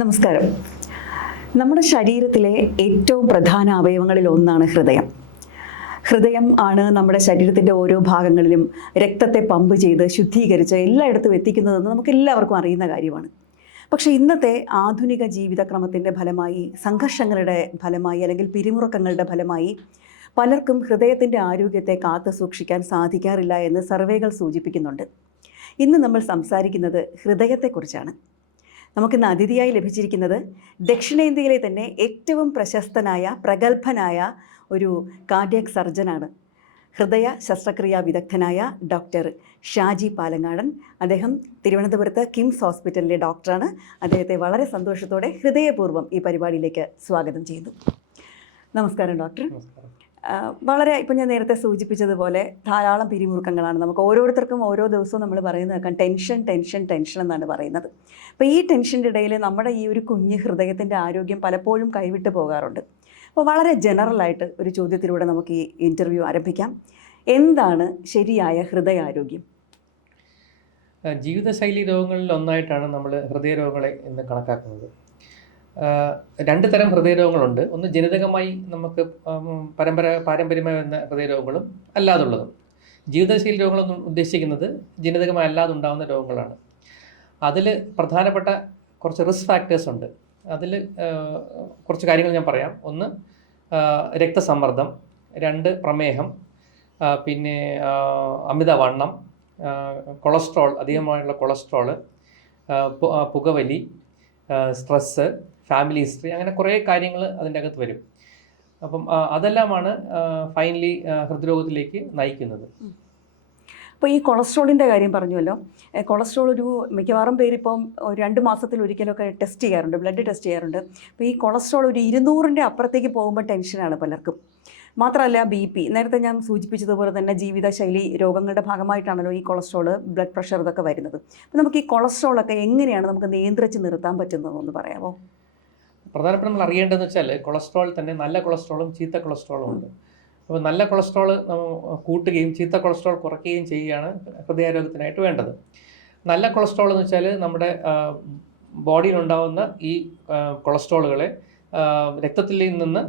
നമസ്കാരം. നമ്മുടെ ശരീരത്തിലെ ഏറ്റവും പ്രധാന അവയവങ്ങളിൽ ഒന്നാണ് ഹൃദയം. ഹൃദയം ആണ് നമ്മുടെ ശരീരത്തിൻ്റെ ഓരോ ഭാഗങ്ങളിലും രക്തത്തെ പമ്പ് ചെയ്ത് ശുദ്ധീകരിച്ച് എല്ലായിടത്തും എത്തിക്കുന്നതെന്ന് നമുക്ക് എല്ലാവർക്കും അറിയുന്ന കാര്യമാണ്. പക്ഷേ ഇന്നത്തെ ആധുനിക ജീവിതക്രമത്തിൻ്റെ ഫലമായി, സംഘർഷങ്ങളുടെ ഫലമായി അല്ലെങ്കിൽ പിരിമുറുക്കങ്ങളുടെ ഫലമായി പലർക്കും ഹൃദയത്തിൻ്റെ ആരോഗ്യത്തെ കാത്തു സൂക്ഷിക്കാൻ സാധിക്കാറില്ല എന്ന് സർവേകൾ സൂചിപ്പിക്കുന്നുണ്ട്. ഇന്ന് നമ്മൾ സംസാരിക്കുന്നത് ഹൃദയത്തെക്കുറിച്ചാണ്. നമുക്കിന്ന് അതിഥിയായി ലഭിച്ചിരിക്കുന്നത് ദക്ഷിണേന്ത്യയിലെ തന്നെ ഏറ്റവും പ്രശസ്തനായ പ്രഗത്ഭനായ ഒരു കാർഡിയക് സർജനാണ്. ഹൃദയ ശസ്ത്രക്രിയാ വിദഗ്ധനായ ഡോക്ടർ ഷാജി പാലങ്ങാടൻ. അദ്ദേഹം തിരുവനന്തപുരത്ത് കിംസ് ഹോസ്പിറ്റലിലെ ഡോക്ടറാണ്. അദ്ദേഹത്തെ വളരെ സന്തോഷത്തോടെ ഹൃദയപൂർവ്വം ഈ പരിപാടിയിലേക്ക് സ്വാഗതം ചെയ്യുന്നു. നമസ്കാരം ഡോക്ടർ. വളരെ ഇപ്പം ഞാൻ നേരത്തെ സൂചിപ്പിച്ചതുപോലെ ധാരാളം പിരിമുറുക്കങ്ങളാണ്. നമുക്ക് ഓരോരുത്തർക്കും ഓരോ ദിവസവും നമ്മൾ പറയുന്നത് കേൾക്കാം, ടെൻഷൻ എന്നാണ് പറയുന്നത്. അപ്പോൾ ഈ ടെൻഷൻ്റെ ഇടയിൽ നമ്മുടെ ഈ ഒരു കുഞ്ഞ് ഹൃദയത്തിൻ്റെ ആരോഗ്യം പലപ്പോഴും കൈവിട്ട് പോകാറുണ്ട്. അപ്പോൾ വളരെ ജനറലായിട്ട് ഒരു ചോദ്യത്തിലൂടെ നമുക്ക് ഈ ഇൻ്റർവ്യൂ ആരംഭിക്കാം. എന്താണ് ശരിയായ ഹൃദയാരോഗ്യം? ജീവിതശൈലി രോഗങ്ങളിൽ ഒന്നായിട്ടാണ് നമ്മൾ ഹൃദയരോഗങ്ങളെ ഇന്ന് കണക്കാക്കുന്നത്. രണ്ട് തരം ഹൃദയരോഗങ്ങളുണ്ട്. ഒന്ന് ജനിതകമായി നമുക്ക് പാരമ്പര്യമായി വരുന്ന ഹൃദയരോഗങ്ങളും അല്ലാതുള്ളതും. ജീവിതശൈലി രോഗങ്ങളെന്ന് ഉദ്ദേശിക്കുന്നത് ജനിതകമായി അല്ലാതെ ഉണ്ടാകുന്ന രോഗങ്ങളാണ്. അതിൽ പ്രധാനപ്പെട്ട കുറച്ച് റിസ്ക് ഫാക്ടേഴ്സ് ഉണ്ട്. അതിൽ കുറച്ച് കാര്യങ്ങൾ ഞാൻ പറയാം. ഒന്ന് രക്തസമ്മർദ്ദം, രണ്ട് പ്രമേഹം, പിന്നെ അമിതവണ്ണം, കൊളസ്ട്രോൾ, അധികമായുള്ള കൊളസ്ട്രോള്, പുകവലി, സ്ട്രെസ്സ്, ഫാമിലി ഹിസ്റ്ററി, അങ്ങനെ കുറേ കാര്യങ്ങൾ അതിൻ്റെ അകത്ത് വരും. അപ്പം അതെല്ലാമാണ് ഫൈനലി ഹൃദ്രോഗത്തിലേക്ക് നയിക്കുന്നത്. അപ്പോൾ ഈ കൊളസ്ട്രോളിൻ്റെ കാര്യം പറഞ്ഞുവല്ലോ. കൊളസ്ട്രോൾ മിക്കവാറും പേരിപ്പം 2 മാസത്തിൽ ഒരിക്കലൊക്കെ ടെസ്റ്റ് ചെയ്യാറുണ്ട്, ബ്ലഡ് ടെസ്റ്റ് ചെയ്യാറുണ്ട്. അപ്പോൾ ഈ കൊളസ്ട്രോൾ 200ൻ്റെ അപ്പുറത്തേക്ക് പോകുമ്പോൾ ടെൻഷനാണ് പലർക്കും. മാത്രമല്ല BP, നേരത്തെ ഞാൻ സൂചിപ്പിച്ചതുപോലെ തന്നെ ജീവിതശൈലി രോഗങ്ങളുടെ ഭാഗമായിട്ടാണല്ലോ ഈ കൊളസ്ട്രോൾ, ബ്ലഡ് പ്രഷർ ഇതൊക്കെ വരുന്നത്. അപ്പോൾ നമുക്ക് ഈ കൊളസ്ട്രോളൊക്കെ എങ്ങനെയാണ് നമുക്ക് നിയന്ത്രിച്ച് നിർത്താൻ പറ്റുന്നതെന്ന് പറയാമോ? പ്രധാനപ്പെട്ട നമ്മൾ അറിയേണ്ടതെന്ന് വെച്ചാൽ കൊളസ്ട്രോൾ തന്നെ നല്ല കൊളസ്ട്രോളും ചീത്ത കൊളസ്ട്രോളും ഉണ്ട്. അപ്പോൾ നല്ല കൊളസ്ട്രോൾ കൂട്ടുകയും ചീത്ത കൊളസ്ട്രോൾ കുറയ്ക്കുകയും ചെയ്യുകയാണ് ഹൃദയാരോഗ്യത്തിനായിട്ട് വേണ്ടത്. നല്ല കൊളസ്ട്രോൾ എന്ന് വെച്ചാൽ നമ്മുടെ ബോഡിയിലുണ്ടാകുന്ന ഈ കൊളസ്ട്രോളുകളെ രക്തത്തിൽ നിന്ന്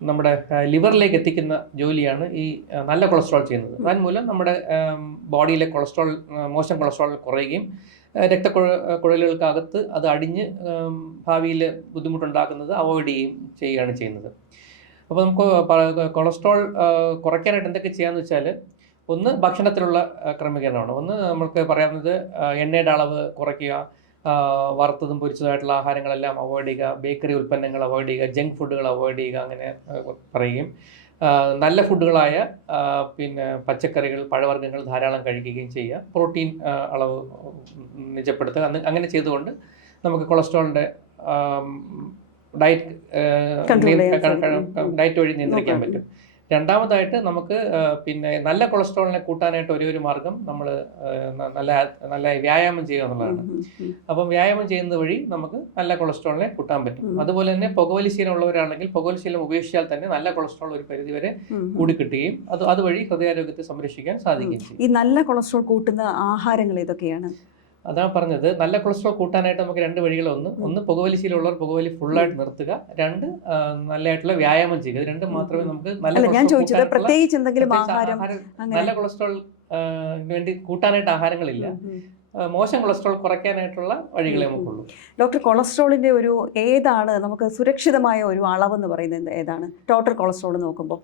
നമ്മുടെ ലിവറിലേക്ക് എത്തിക്കുന്ന ജോലിയാണ് ഈ നല്ല കൊളസ്ട്രോൾ ചെയ്യുന്നത്. അതുമൂലം നമ്മുടെ ബോഡിയിലെ കൊളസ്ട്രോൾ, മോശം കൊളസ്ട്രോൾ കുറയുകയും രക്തക്കുഴലുകൾക്കകത്ത് അത് അടിഞ്ഞ് ഭാവിയിൽ ബുദ്ധിമുട്ടുണ്ടാക്കുന്നത് അവോയ്ഡ് ചെയ്യുകയാണ് ചെയ്യുന്നത്. അപ്പോൾ നമുക്ക് കൊളസ്ട്രോൾ കുറയ്ക്കാനായിട്ട് എന്തൊക്കെ ചെയ്യാമെന്ന് വെച്ചാൽ, ഒന്ന് ഭക്ഷണത്തിലുള്ള ക്രമീകരണമാണ്. ഒന്ന് നമുക്ക് പറയാവുന്നത് എണ്ണയുടെ അളവ് കുറയ്ക്കുക, വറുത്തതും പൊരിച്ചതായിട്ടുള്ള ആഹാരങ്ങളെല്ലാം അവോയ്ഡ് ചെയ്യുക, ബേക്കറി ഉൽപ്പന്നങ്ങൾ അവോയ്ഡ് ചെയ്യുക, ജങ്ക് ഫുഡുകൾ അവോയ്ഡ് ചെയ്യുക, അങ്ങനെ പറയുകയും നല്ല ഫുഡുകളായ പിന്നെ പച്ചക്കറികൾ, പഴവർഗ്ഗങ്ങൾ ധാരാളം കഴിക്കുകയും ചെയ്യുക. പ്രോട്ടീൻ അളവ് നിജപ്പെടുത്തുക. അങ്ങനെ ചെയ്തുകൊണ്ട് നമുക്ക് കൊളസ്ട്രോളിൻ്റെ ഡയറ്റ് വഴി നിയന്ത്രിക്കാൻ പറ്റും. രണ്ടാമതായിട്ട് നമുക്ക് പിന്നെ നല്ല കൊളസ്ട്രോളിനെ കൂട്ടാനായിട്ട് ഒരു മാർഗം നമ്മൾ നല്ല വ്യായാമം ചെയ്യുക എന്നുള്ളതാണ്. അപ്പം വ്യായാമം ചെയ്യുന്നത് വഴി നമുക്ക് നല്ല കൊളസ്ട്രോളിനെ കൂട്ടാൻ പറ്റും. അതുപോലെ തന്നെ പുകവലി ശീലമുള്ളവരാണെങ്കിൽ പുകവലി ശീലം ഉപേക്ഷിച്ചാൽ തന്നെ നല്ല കൊളസ്ട്രോൾ ഒരു പരിധിവരെ കൂടിക്കിട്ടുകയും അതുവഴി ഹൃദയാരോഗ്യത്തെ സംരക്ഷിക്കാൻ സാധിക്കുകയും ചെയ്യും. ഈ നല്ല കൊളസ്ട്രോൾ കൂട്ടുന്ന ആഹാരങ്ങൾ ഏതൊക്കെയാണ്? അതാണ് പറഞ്ഞത്. നല്ല കൊളസ്ട്രോൾ കൂട്ടാനായിട്ട് നമുക്ക് 2 വഴികളൊന്ന് പുകവലി ശീലമുള്ളവർ പുകവലി ഫുള്ളായിട്ട് നിർത്തുക, 2 നല്ലതായിട്ടുള്ള വ്യായാമം ചെയ്യുക. ഇത് 2 മാത്രമേ നമുക്ക് നല്ല കൊളസ്ട്രോൾ വേണ്ടി കൂട്ടാനായിട്ട് ആഹാരങ്ങളില്ല. മോശം കൊളസ്ട്രോൾ കുറയ്ക്കാനായിട്ടുള്ള വഴികളെ നമുക്കുള്ളൂ. ഡോക്ടർ, കൊളസ്ട്രോളിൻ്റെ ഏതാണ് നമുക്ക് സുരക്ഷിതമായ ഒരു അളവെന്ന് പറയുന്നത് ഏതാണ്? ടോട്ടൽ കൊളസ്ട്രോൾ നോക്കുമ്പോൾ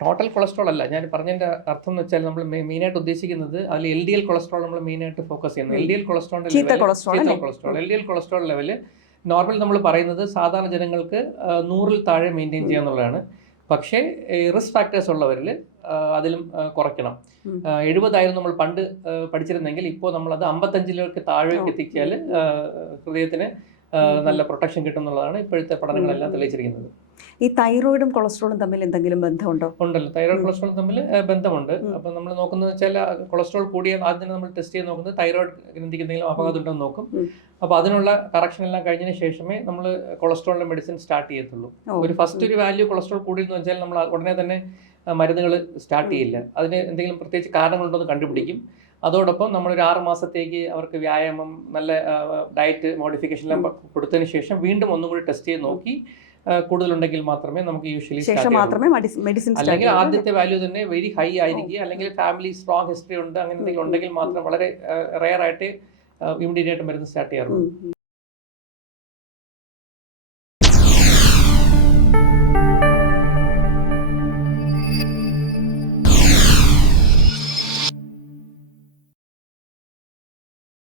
ടോട്ടൽ കൊളസ്ട്രോൾ അല്ല ഞാൻ പറഞ്ഞതിൻ്റെ അർത്ഥം എന്ന് വെച്ചാൽ, നമ്മൾ മെയിനായിട്ട് ഉദ്ദേശിക്കുന്നത് അതിൽ LDL കൊളസ്ട്രോൾ നമ്മൾ മെയിനായിട്ട് ഫോക്കസ് ചെയ്യുന്നത്. LDL കൊളസ്ട്രോളിൻ്റെ LDL cholesterol level normal നമ്മൾ പറയുന്നത് സാധാരണ ജനങ്ങൾക്ക് 100ൽ താഴെ മെയിൻറ്റെയിൻ ചെയ്യുക എന്നുള്ളതാണ്. പക്ഷേ റിസ്ക് ഫാക്ടേഴ്സ് ഉള്ളവരിൽ അതിലും കുറയ്ക്കണം. 70 നമ്മൾ പണ്ട് പഠിച്ചിരുന്നെങ്കിൽ ഇപ്പോൾ നമ്മളത് 55ലേക്ക് താഴേക്ക് എത്തിച്ചാൽ ഹൃദയത്തിന് നല്ല പ്രൊട്ടക്ഷൻ കിട്ടും എന്നുള്ളതാണ് ഇപ്പോഴത്തെ പഠനങ്ങളെല്ലാം തെളിയിച്ചിരിക്കുന്നത്. ഈ തൈറോയിഡും കൊളസ്ട്രോളും തമ്മിൽ എന്തെങ്കിലും ബന്ധമുണ്ടോ? ഉണ്ടല്ലോ, തൈറോയിഡ് കൊളസ്ട്രോളും തമ്മിൽ ബന്ധമുണ്ട്. അപ്പം നമ്മൾ നോക്കുന്നത് വെച്ചാൽ കൊളസ്ട്രോൾ കൂടിയ ആദ്യം നമ്മൾ ടെസ്റ്റ് ചെയ്ത് നോക്കുന്നത് തൈറോയിഡ് ഗ്രന്ഥിക്ക് എന്തെങ്കിലും അപകടം ഉണ്ടോ എന്ന് നോക്കും. അപ്പോൾ അതിനുള്ള കറക്ഷൻ എല്ലാം കഴിഞ്ഞതിന് ശേഷമേ നമ്മൾ കൊളസ്ട്രോളിൻ്റെ മെഡിസിൻ സ്റ്റാർട്ട് ചെയ്യത്തുള്ളൂ. ഒരു വാല്യൂ കൊളസ്ട്രോൾ കൂടിയെന്ന് വെച്ചാൽ നമ്മൾ ഉടനെ തന്നെ മരുന്നുകൾ സ്റ്റാർട്ട് ചെയ്യില്ല. അതിന് എന്തെങ്കിലും പ്രത്യേകിച്ച് കാരണങ്ങളുണ്ടോ എന്ന് കണ്ടുപിടിക്കും. അതോടൊപ്പം നമ്മളൊരു 6 മാസത്തേക്ക് അവർക്ക് വ്യായാമം, നല്ല ഡയറ്റ് മോഡിഫിക്കേഷൻ എല്ലാം കൊടുത്തതിന് ശേഷം വീണ്ടും ഒന്നും കൂടി ടെസ്റ്റ് ചെയ്ത് നോക്കി കൂടുതലുണ്ടെങ്കിൽ മാത്രമേ നമുക്ക് യൂഷ്വലി ശേഷം മാത്രമേ മെഡിസിൻ അല്ലെങ്കിൽ ആദ്യത്തെ വാല്യൂ തന്നെ വെരി ഹൈ ആയിരിക്കുക, അല്ലെങ്കിൽ ഫാമിലി സ്ട്രോങ് ഹിസ്റ്ററി ഉണ്ട്, അങ്ങനെ എന്തെങ്കിലും ഉണ്ടെങ്കിൽ മാത്രം വളരെ റെയർ ആയിട്ട് ഇമ്മീഡിയറ്റ് ആയിട്ട് മരുന്ന് സ്റ്റാർട്ട് ചെയ്യാറുള്ളൂ.